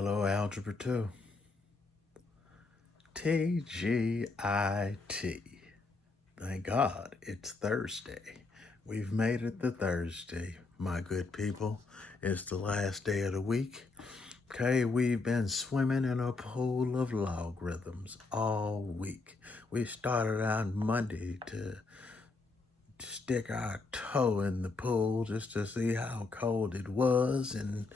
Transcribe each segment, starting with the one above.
Hello, Algebra 2. TGIT. Thank God it's Thursday. We've made it to Thursday, my good people. It's the last day of the week. Okay, we've been swimming in a pool of logarithms all week. We started on Monday to stick our toe in the pool just to see how cold it was, and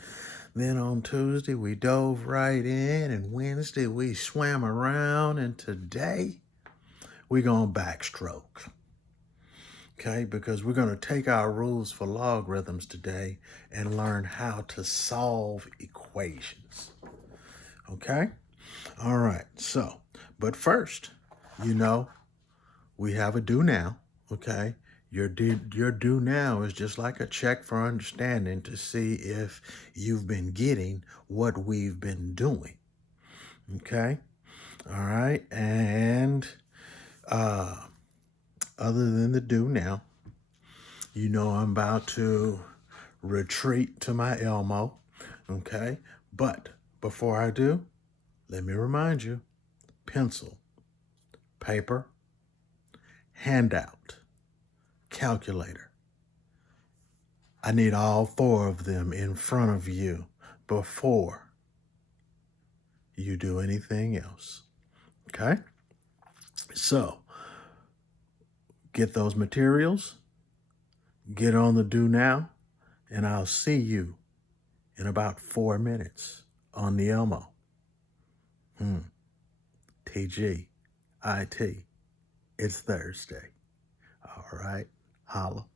then on Tuesday we dove right in, and Wednesday we swam around, and today we're going to backstroke. Okay, because we're going to take our rules for logarithms today and learn how to solve equations. Okay? All right, but first, we have a do now, okay? Your do now is just like a check for understanding to see if you've been getting what we've been doing, okay? All right, and other than the do now, I'm about to retreat to my Elmo, okay? But before I do, let me remind you, pencil, paper, handout, calculator. I need all four of them in front of you before you do anything else. Okay? So, get those materials, get on the do now, and I'll see you in about 4 minutes on the Elmo. TG, IT, it's Thursday. All right, holla.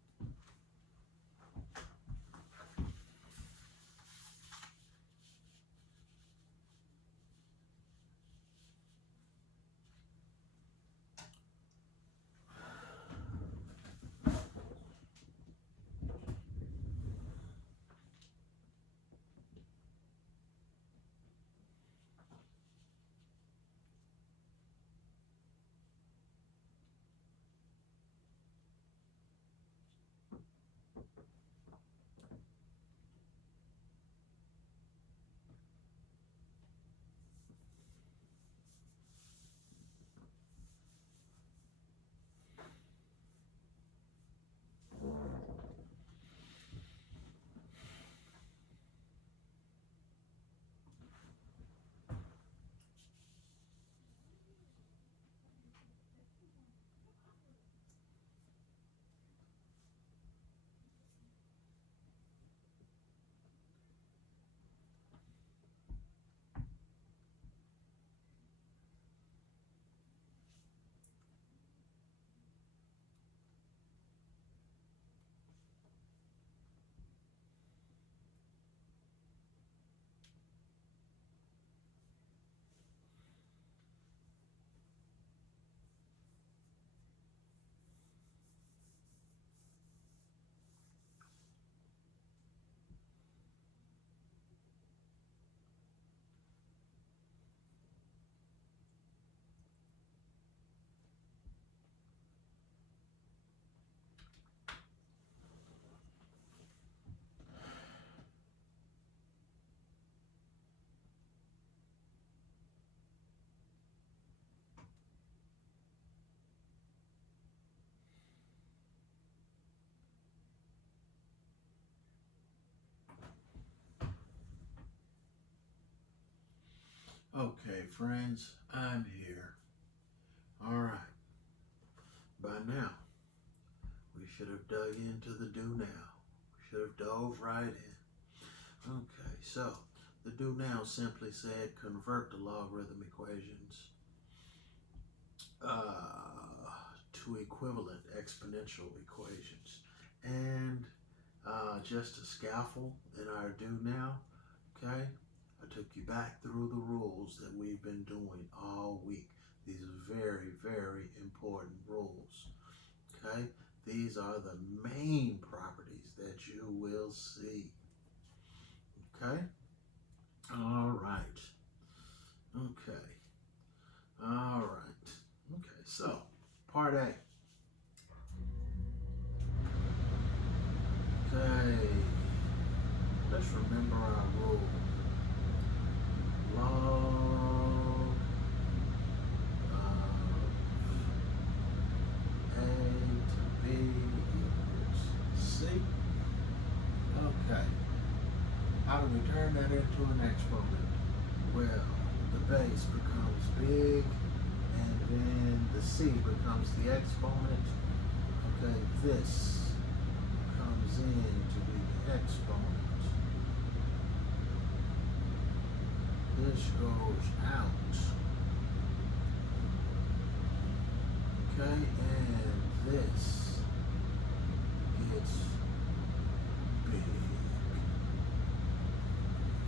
Okay, friends, I'm here. All right. By now, we should have dug into the do now. We should have dove right in. Okay, so the do now simply said convert the logarithm equations to equivalent exponential equations. And just a scaffold in our do now, okay? I took you back through the rules that we've been doing all week. These are very, very important rules, okay? These are the main properties that you will see, okay? All right. Okay. All right. Okay, so part A. Okay. Let's remember our rule. log of A to B equals C. Okay. How do we turn that into an exponent? Well, the base becomes big, and then the C becomes the exponent. Okay, this comes in to be the exponent. This goes out. Okay, and this gets big.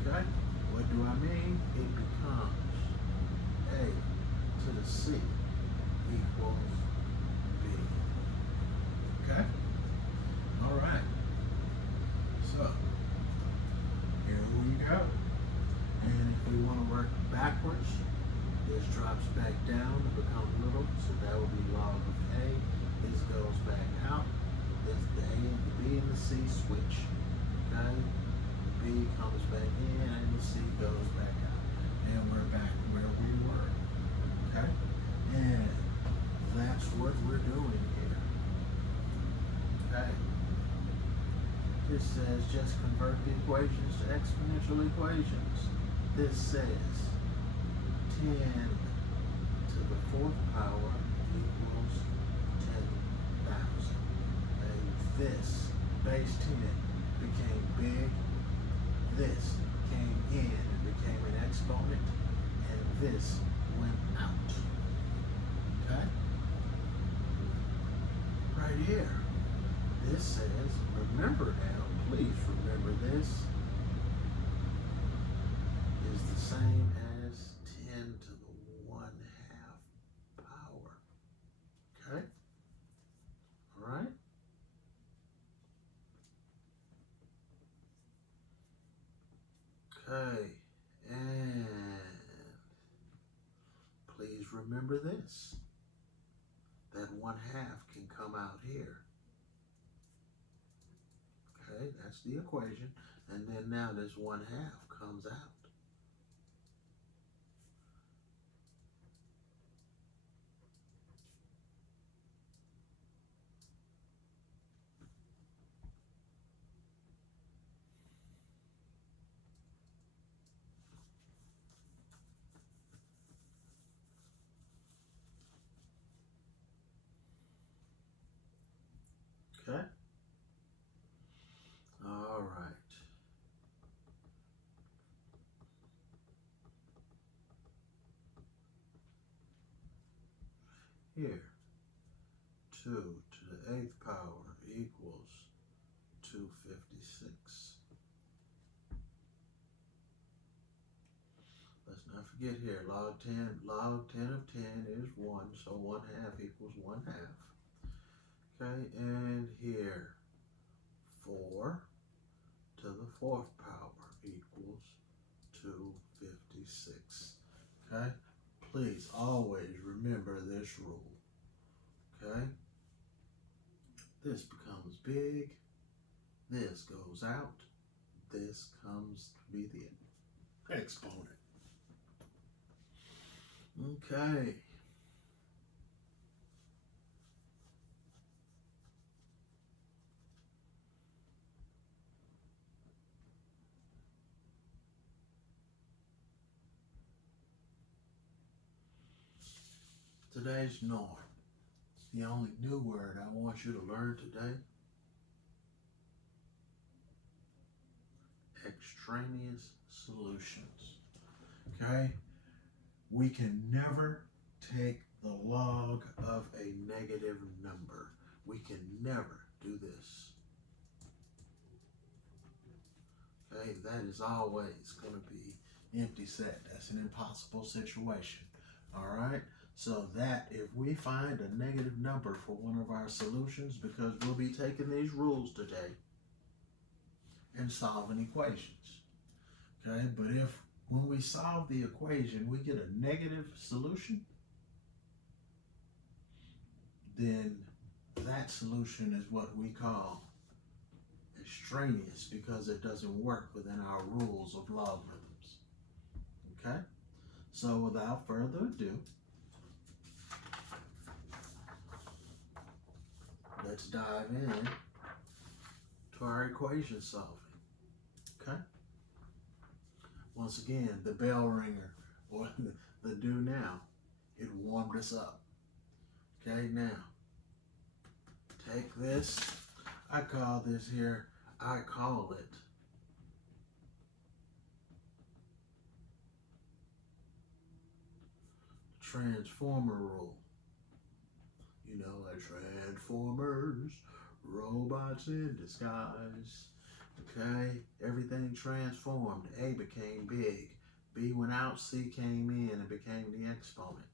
Okay, what do I mean? It becomes A to the C equals B. Okay? All right. So, here we go. And if we want to work backwards, this drops back down to become little, so that would be log of A. This goes back out. This, the A and the B and the C switch. Okay? The B comes back in and the C goes back out. And we're back where we were. Okay? And that's what we're doing here. Okay? This says just convert the equations to exponential equations. This says 10 to the fourth power equals 10,000. And this base 10 became big. This came in and became an exponent. And this went out. Okay? Right here. This says, remember now, please remember this is the same as 10 to the 1/2 power. Okay? All right? Okay. And please remember this. That 1/2 can come out here. Okay, that's the equation. And then now this 1/2 comes out. Okay? All right. Here, 2 to the 8th power equals 256. Let's not forget here, log 10 of 10 is 1, so 1/2 equals 1/2. Okay, and here, 4 to the 4th power equals 256. Okay, please always remember this rule. Okay, this becomes big, this goes out, this comes to be the exponent. Okay. Today's norm. The only new word I want you to learn today, extraneous solutions. Okay? We can never take the log of a negative number. We can never do this. Okay? That is always going to be empty set. That's an impossible situation. All right? So that if we find a negative number for one of our solutions, because we'll be taking these rules today and solving equations. Okay, but if when we solve the equation we get a negative solution, then that solution is what we call extraneous because it doesn't work within our rules of logarithms. Okay? So without further ado, let's dive in to our equation solving. Okay? Once again, the bell ringer, or the do now, it warmed us up. Okay, now, take this, I call it transformer rule. You know, like Transformers, robots in disguise. Okay, everything transformed. A became big. B went out, C came in and became the exponent.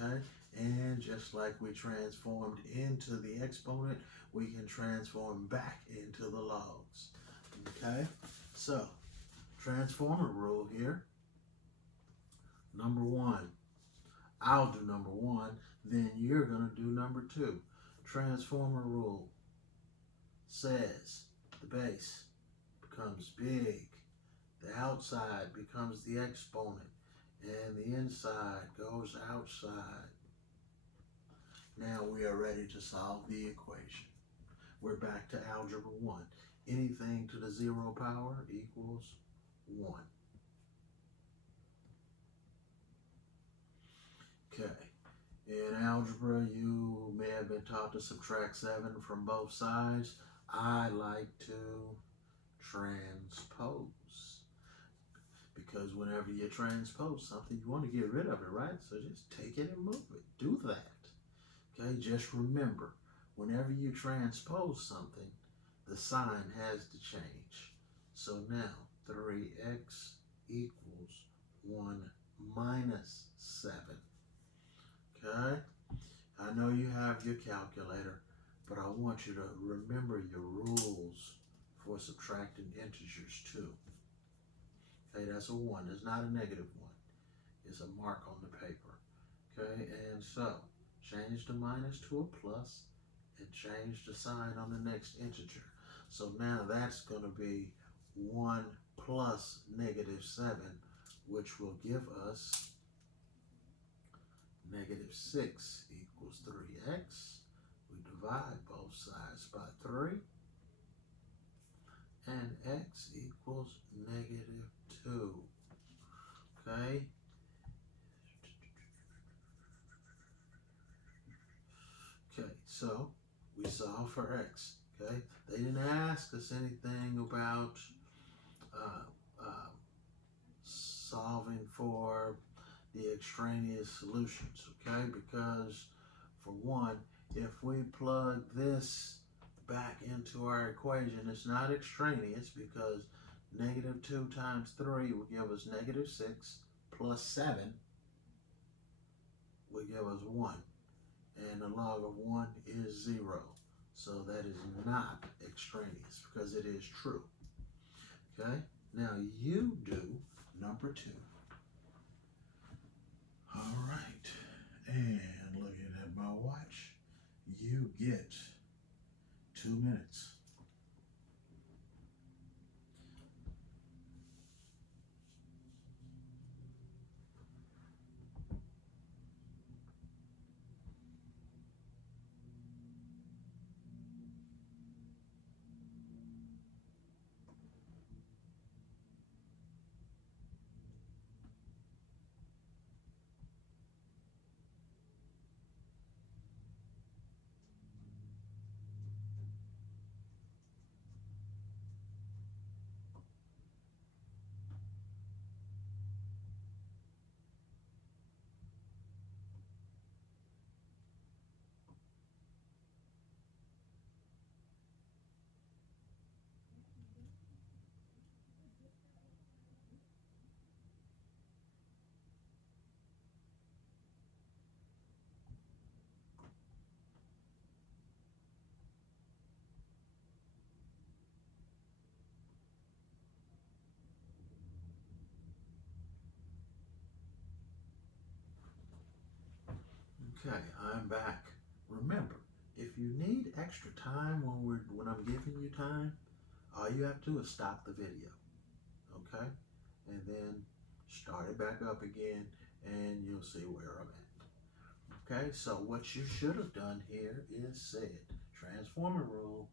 Okay, and just like we transformed into the exponent, we can transform back into the logs. Okay, so transformer rule here. Number one, I'll do number one, then you're going to do number two. Transformer rule says the base becomes big, the outside becomes the exponent, and the inside goes outside. Now we are ready to solve the equation. We're back to algebra 1. Anything to the 0 power equals 1. Okay. In algebra, you may have been taught to subtract 7 from both sides. I like to transpose. Because whenever you transpose something, you want to get rid of it, right? So just take it and move it. Do that. Okay, just remember, whenever you transpose something, the sign has to change. So now, 3x equals 1 minus 7. Okay? I know you have your calculator, but I want you to remember your rules for subtracting integers too. Okay, that's a 1. It's not a negative 1. It's a mark on the paper. Okay, and so change the minus to a plus and change the sign on the next integer. So now that's going to be 1 plus negative 7, which will give us negative 6 equals 3x. We divide both sides by 3. And x equals negative 2. Okay? Okay, so we solve for x. Okay? They didn't ask us anything about solving for the extraneous solutions, okay? Because, for one, if we plug this back into our equation, it's not extraneous because negative 2 times 3 will give us negative 6 plus 7 will give us 1. And the log of 1 is 0. So that is not extraneous because it is true. Okay? Now you do number 2. All right. And looking at my watch, you get 2 minutes. Okay, I'm back. Remember, if you need extra time when I'm giving you time, all you have to do is stop the video. Okay? And then start it back up again, and you'll see where I'm at. Okay, so what you should have done here is said, transformer rule,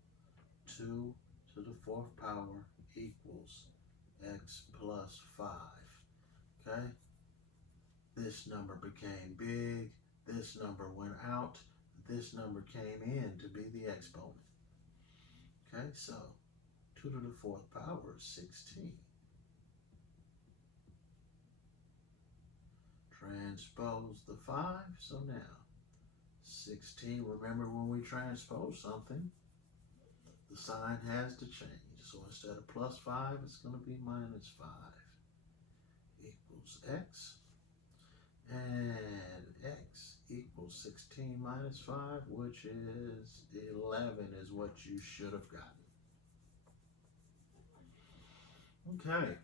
2 to the 4th power equals x plus 5. Okay, this number became big, this number went out, this number came in to be the exponent. Okay, so 2 to the 4th power is 16. Transpose the 5, so now 16, remember when we transpose something, the sign has to change. So instead of plus 5, it's going to be minus 5 equals x. And x equals 16 minus 5, which is 11, is what you should have gotten. Okay.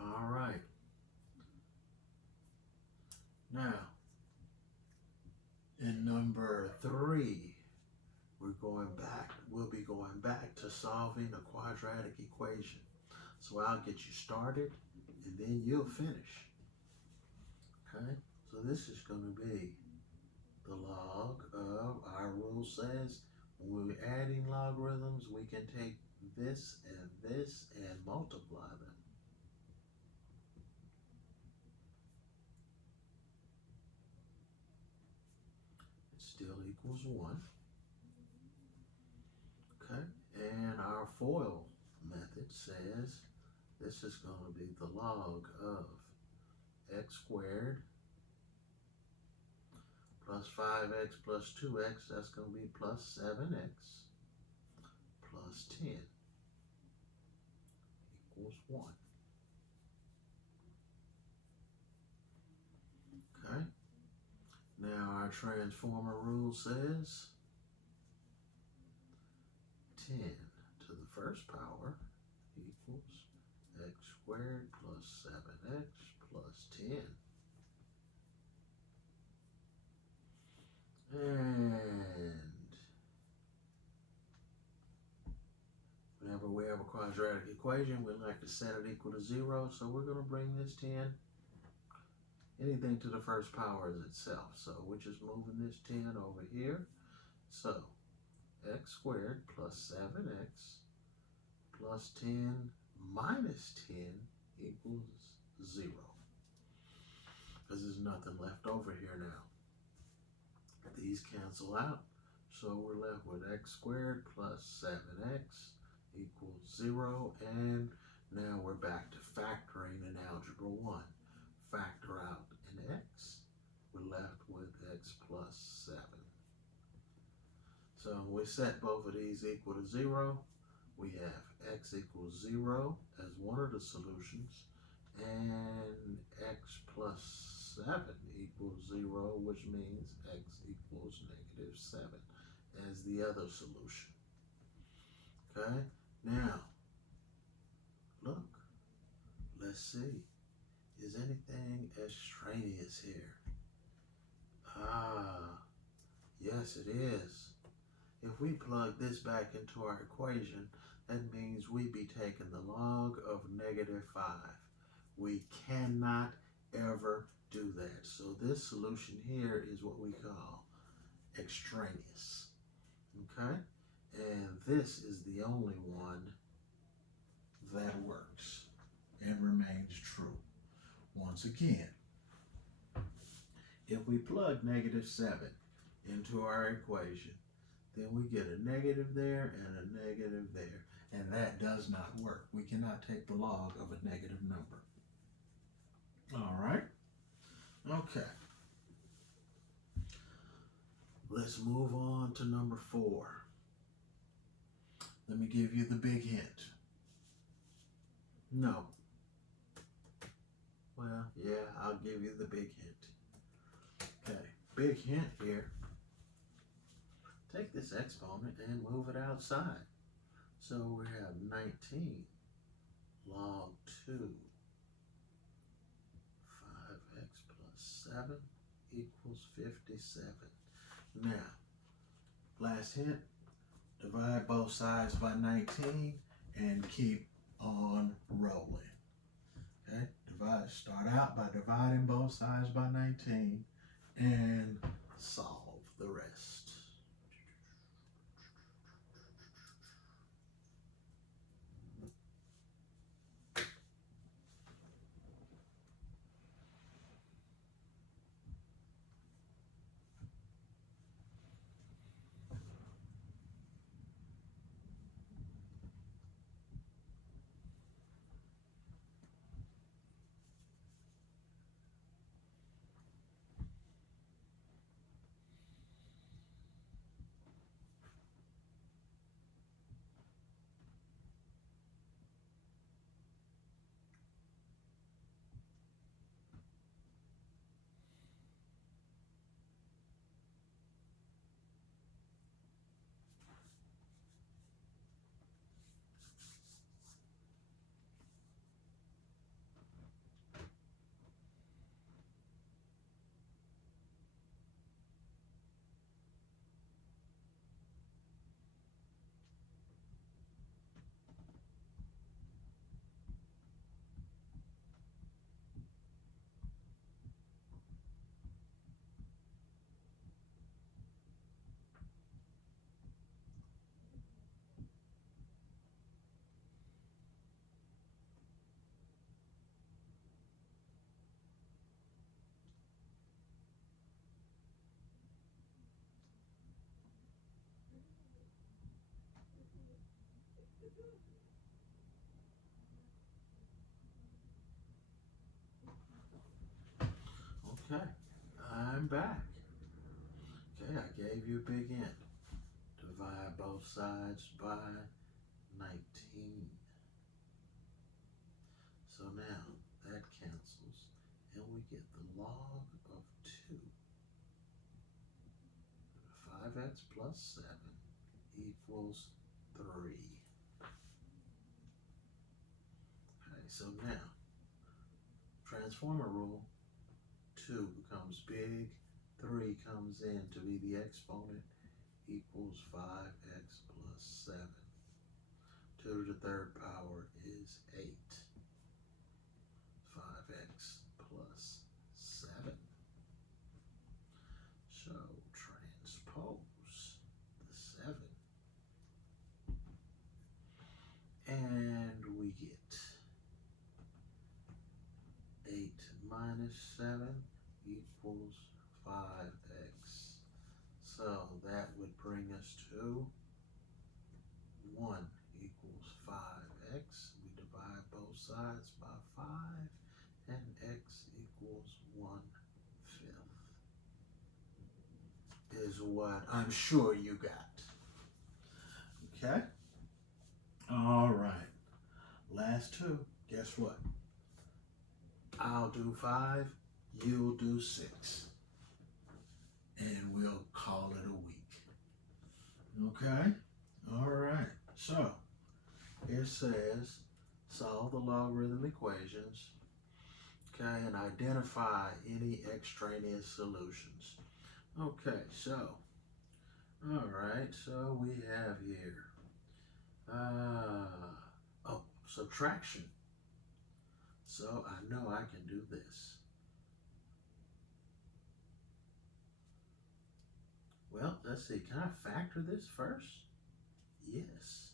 All right. Now, in number 3, we'll be going back to solving a quadratic equation. So I'll get you started and then you'll finish. Okay, so this is going to be the log of, our rule says, when we're adding logarithms, we can take this and multiply them. It still equals 1. Okay, and our FOIL method says this is going to be the log of x squared plus 5x plus 2x, that's going to be plus 7x plus 10 equals 1. Okay, now our transformer rule says 10 to the 1st power equals x squared plus 7x plus 10. And whenever we have a quadratic equation, we like to set it equal to 0. So we're going to bring this 10, anything to the 1st power is itself. So we're just moving this 10 over here. So x squared plus 7x plus 10 minus 10 equals 0. Because there's nothing left over here now. These cancel out. So we're left with x squared plus 7x equals 0. And now we're back to factoring in Algebra 1. Factor out an x. We're left with x plus 7. So we set both of these equal to 0. We have x equals 0 as one of the solutions, and x plus 7 equals 0, which means x equals negative 7 as the other solution. Okay, now look, let's see, is anything extraneous here? Yes it is. If we plug this back into our equation, that means we'd be taking the log of negative 5. We cannot ever do that. So this solution here is what we call extraneous. Okay? And this is the only one that works and remains true. Once again, if we plug negative 7 into our equation, then we get a negative there and a negative there. And that does not work. We cannot take the log of a negative number. All right? Okay. Let's move on to number 4. Let me give you the big hint. No. Well, yeah, I'll give you the big hint. Okay, big hint here. Take this exponent and move it outside. So we have 19 log 2 5x plus 7 equals 57. Now, last hint, divide both sides by 19 and keep on rolling. Okay, start out by dividing both sides by 19 and solve the rest. Okay, I'm back. Okay, I gave you a big end. Divide both sides by 19. So now that cancels, and we get the log of 2. 5x plus 7 equals 3. Okay, so now, transformer rule, 2 becomes big, 3 comes in to be the exponent, equals 5x plus 7. 2 to the third power is 8. 5x plus 7. So transpose the 7. And we get 8 minus 7 equals 5x. So that would bring us to 1 equals 5x. We divide both sides by 5, and x equals 1/5 is what I'm sure you got. Okay? All right. Last two. Guess what? I'll do 5, you'll do 6. And we'll call it a week. Okay? All right. So, it says solve the logarithm equations, okay, and identify any extraneous solutions. Okay, so, all right, so we have here, subtraction. So I know I can do this. Well, let's see, can I factor this first? Yes.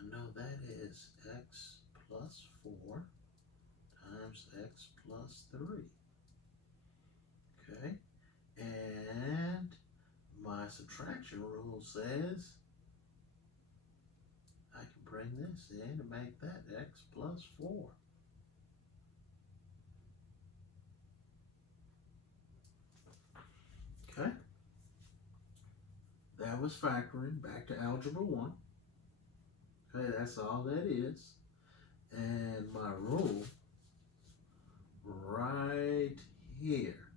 I know that is x plus 4 times x plus 3. Okay, and my subtraction rule says I can bring this in to make that x plus 4. Okay, that was factoring back to algebra 1. Okay, that's all that is. And my rule right here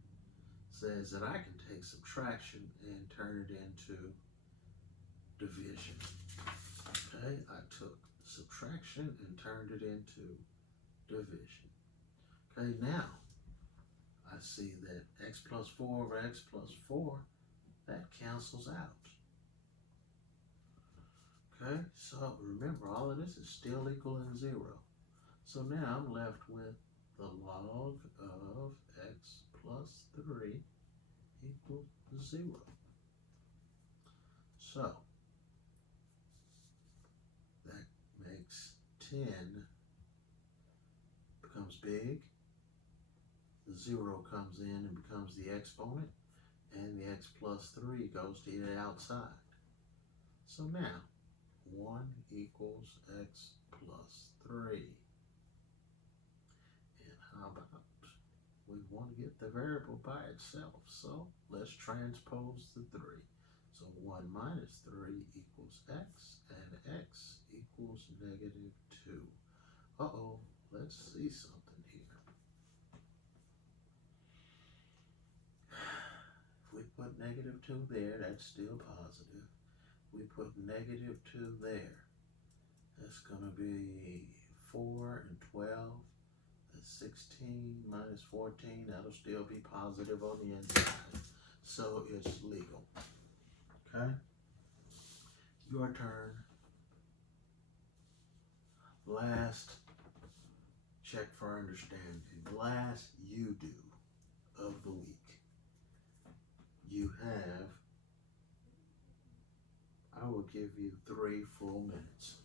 says that I can take subtraction and turn it into division. Okay, I took subtraction and turned it into division. Okay, now I see that x plus 4 over x plus 4, that cancels out. Okay, so remember all of this is still equaling 0. So now I'm left with the log of x plus 3 equals 0. So that makes 10 becomes big, the 0 comes in and becomes the exponent, and the x plus 3 goes to the outside. So now 1 equals x plus 3. And how about we want to get the variable by itself, so let's transpose the 3. So 1 minus 3 equals x, and x equals negative 2. Uh-oh, let's see something here. If we put negative 2 there, that's still positive. We put negative 2 there. That's going to be 4 and 12. That's 16 minus 14. That'll still be positive on the inside. So it's legal. Okay? Your turn. Last check for understanding. Last you do of the week. You have, I will give you 3 full minutes.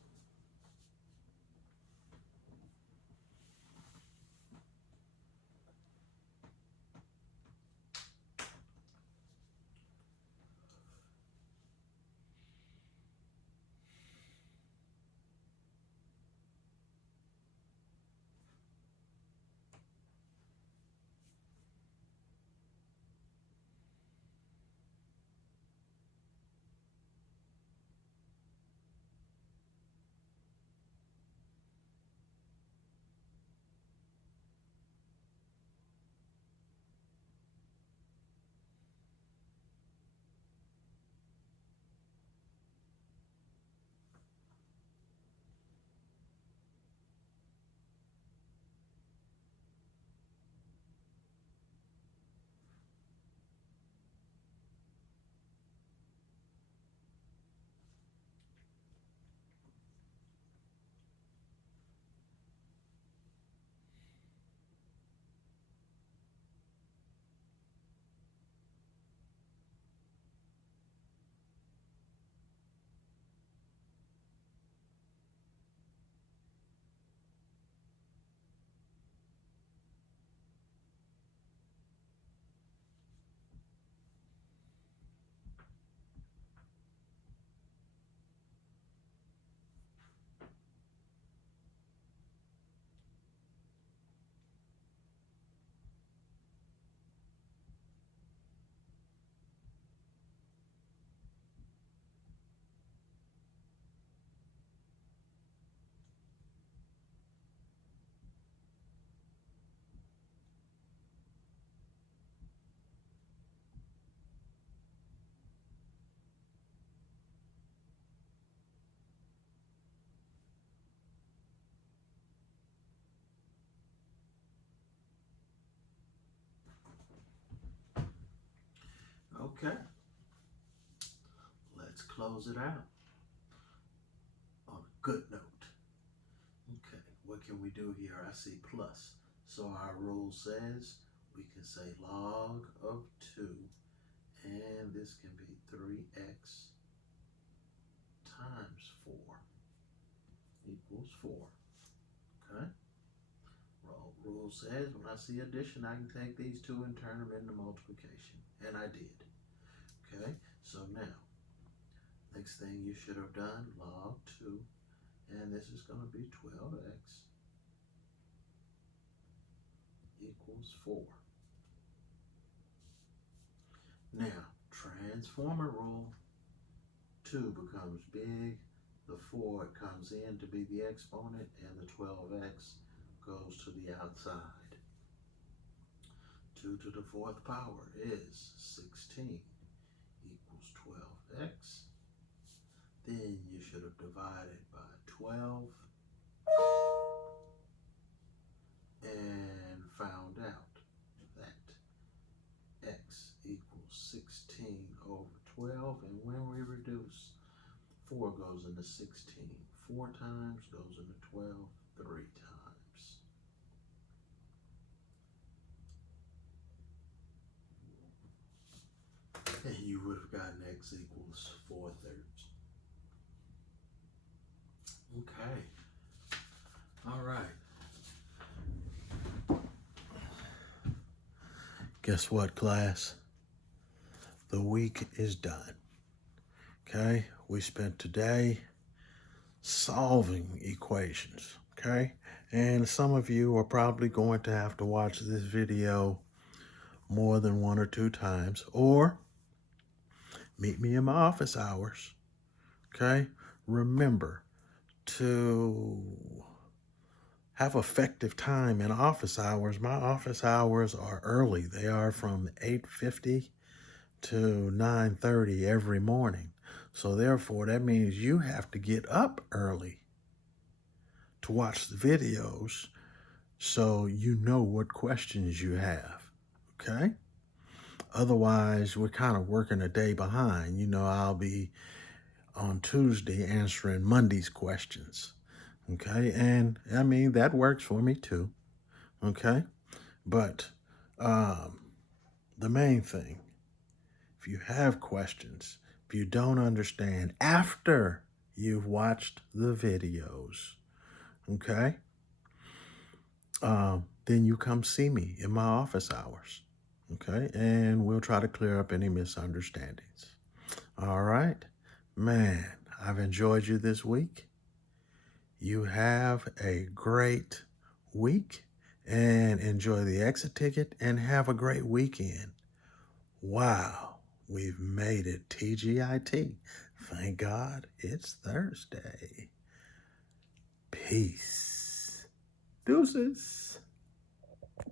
Okay. Let's close it out on a good note. Okay, what can we do here? I see plus. So our rule says we can say log of 2, and this can be 3x times 4 equals 4. Okay? Rule says when I see addition, I can take these two and turn them into multiplication. And I did. Okay? So now, next thing you should have done, log 2, and this is going to be 12x equals 4. Now, transformer rule, 2 becomes big, the 4 comes in to be the exponent, and the 12x goes to the outside. 2 to the 4th power is 16 equals 12x. Then you should have divided by 12 and found out that x equals 16 over 12. And when we reduce 4 goes into 16. 4 times goes into 12 3 times. And you would have gotten x equals 4/3. Okay. All right. Guess what, class? The week is done. Okay? We spent today solving equations. Okay? And some of you are probably going to have to watch this video more than 1 or 2 times, or meet me in my office hours. Okay? Remember to have effective time in office hours. My office hours are early. They are from 8:50 to 9:30 every morning. So therefore, that means you have to get up early to watch the videos so you know what questions you have. Okay? Otherwise, we're kind of working a day behind. I'll be on Tuesday answering Monday's questions. Okay? And I mean, that works for me too. Okay? But the main thing, if you have questions, if you don't understand after you've watched the videos, okay, then you come see me in my office hours, okay, and we'll try to clear up any misunderstandings. All right, man, I've enjoyed you this week. You have a great week and enjoy the exit ticket and have a great weekend. Wow, we've made it. TGIT. Thank God it's Thursday. Peace. Deuces.